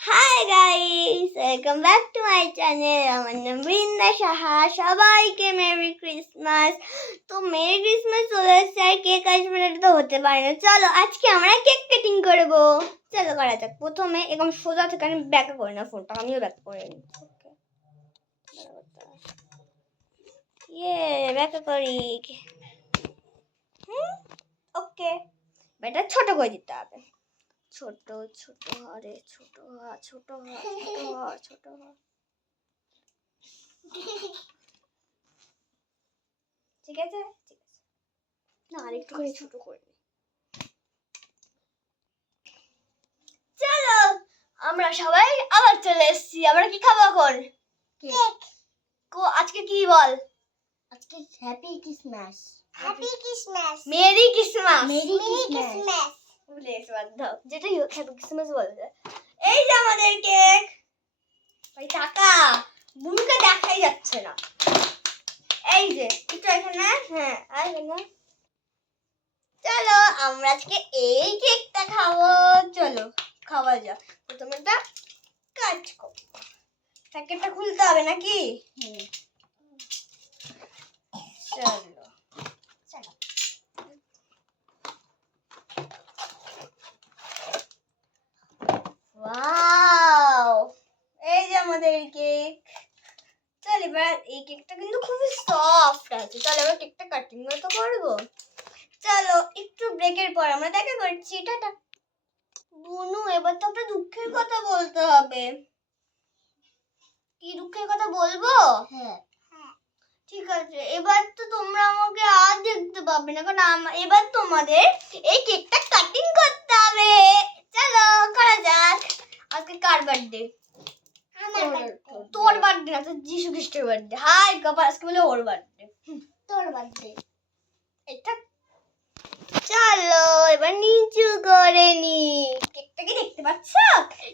Hi guys, welcome back to my channel. আমার নাম বৃন্দা সাহা। সবাইকে মেরি ক্রিসমাস। তো মেরি ক্রিসমাস চলে এসেছে, আর কেক আসবে না এটা তো হতে পারে না। চলো আজকে আমরা কেক কাটিং করবো। চলো করা যাক। প্রথমে এরকম সোজা থেকে আমি ব্যাক করি না ফোনটা, আমিও ব্যাক করে নিই। ব্যাক করি। ওকে, এটা ছোট করে দিতে হবে। ছোট ছোট হারে ছোট হা ছোট হা ছোট হা ছোট হা। ঠিক আছে, ঠিক আছে। না, আরেকটু করে ছোট করে নি। চলো আমরা সবাই আবার চলে এসেছি। আমরা কি খাবো এখন? কেক। আজকে কি বল? আজকে happy Christmas. Happy Christmas, merry Christmas, merry Christmas. Please বাদ দাও, যেটাই হোক হ্যাপি ক্রিসমাস বলতে। এই যে আমাদের কেক। ভাই টাকা বুনুকে দেখাই যাচ্ছে না। এই যে এটা এখানে, হ্যাঁ এখানে। চলো আমরা আজকে এই কেকটা খাবো। চলো খাওয়া যাক। প্রথমে এটা কাট করো। প্যাকেটটা খুলতে হবে নাকি? চলো চলো। ওয়াও, এই যে আমাদের কেক। চল এবার এই কেকটা কিন্তু খুবই সফট আছে। চলো এবার কেকটা কাটিং তো করবো। চলো একটু ব্রেকের পর আমরা দেখা করছি। টাটা। বুনু, এবার তো একটা দুঃখের কথা বলতে হবে। কি দুঃখের কথা বলবো? হ্যাঁ, ঠিক আছে। এবার তো তোমরা আমাকে আর দেখতে পাবে না, কারণ এবার তোমাদের এই কেকটা কাটিং করতে হবে। চলো করা যাক। আজকে কার বার্থডে? তোর বার্থডে না, তো যিশু খ্রিস্টের বার্থডে। হাই কপাল, আজকে বলে ওর বার্থডে। তোর বার্থডে। এটা চলো এবার নিচু করে নি। কেকটা কি দেখতে পাচ্ছ?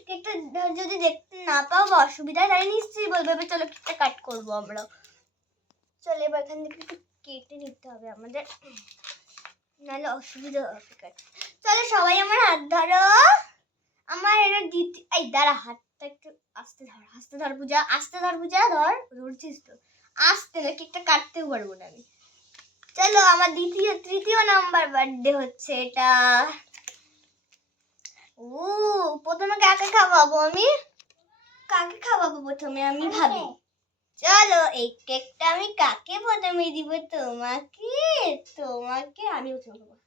কেকটা যদি দেখতে না পাও বা অসুবিধা হয় তাহলে নিশ্চয়ই বলবে। এবার চলো কেকটা কাট করবো আমরা। চলো এবার এখান থেকে একটু কেটে নিতে হবে আমাদের, নাহলে অসুবিধা হবে। চলো সবাই আমার হাত ধরো। আমার এটা দিতে, এই দাঁড়া, হাতটা একটু আস্তে ধর। আস্তে ধর পূজা, আস্তে ধর পূজা, ধরছিস তো আস্তে। কেকটা কাটতেও পারবো না আমি। চলো আমার তৃতীয় নাম্বার বার্থডে হচ্ছে এটা। প্রথমে কাকে খাওয়াবো আমি? কাকে খাওয়াবো প্রথমে আমি ভাবি। চলো এই কেকটা আমি কাকে প্রথমে দিব? তোমাকে। তোমাকে আমি প্রথমে খাবো।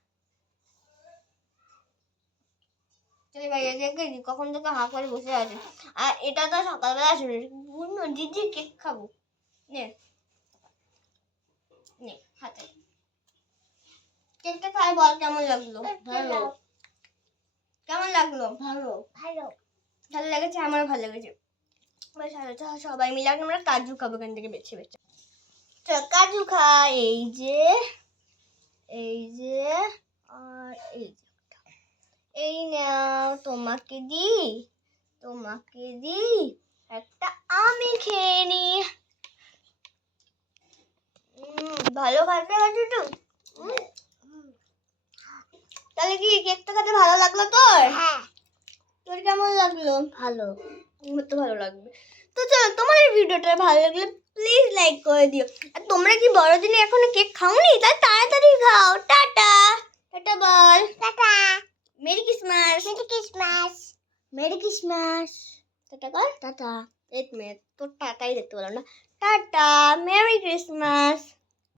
কখন থেকে হাঁ করে বসে আছে। আর এটা তো সকালবেলা আসবে। দিদি কেক খাবো। নে নে হাতে। কেকটা খাই বল কেমন লাগলো? ভালো। কেমন লাগলো? ভালো। ভালো। ভালো লেগেছে? আমারও ভালো লেগেছে। সবাই মিলে আমরা কাজু খাবো এখান থেকে বেছে বেছে। কাজু খাই। এই যে, এই যে, আর এই যে। এই নাও, তোমাকে দি, তোমাকে দি। একটা আমি খেয়ে নি। ভালো খাইতে খাচ্ছি তো। তাহলে কি কেকটা খেতে ভালো লাগলো তোর? হ্যাঁ। তোর কেমন লাগলো? ভালো। আমার তো ভালো লাগবে। তো চলো, তোমার এই ভিডিওটা ভালো লাগলে প্লিজ লাইক করে দিও। আর তোমরা কি বড়দিনে এখনো কেক খাওনি? তাই তাড়াতাড়ি খাও। টাটা। টাটা বল। Tata. Merry Christmas. Merry Christmas. Merry Christmas. Tata কর। টাটা। 1 মিনিট, তোর টাটাই দেখতে পেলাম না। টাটা।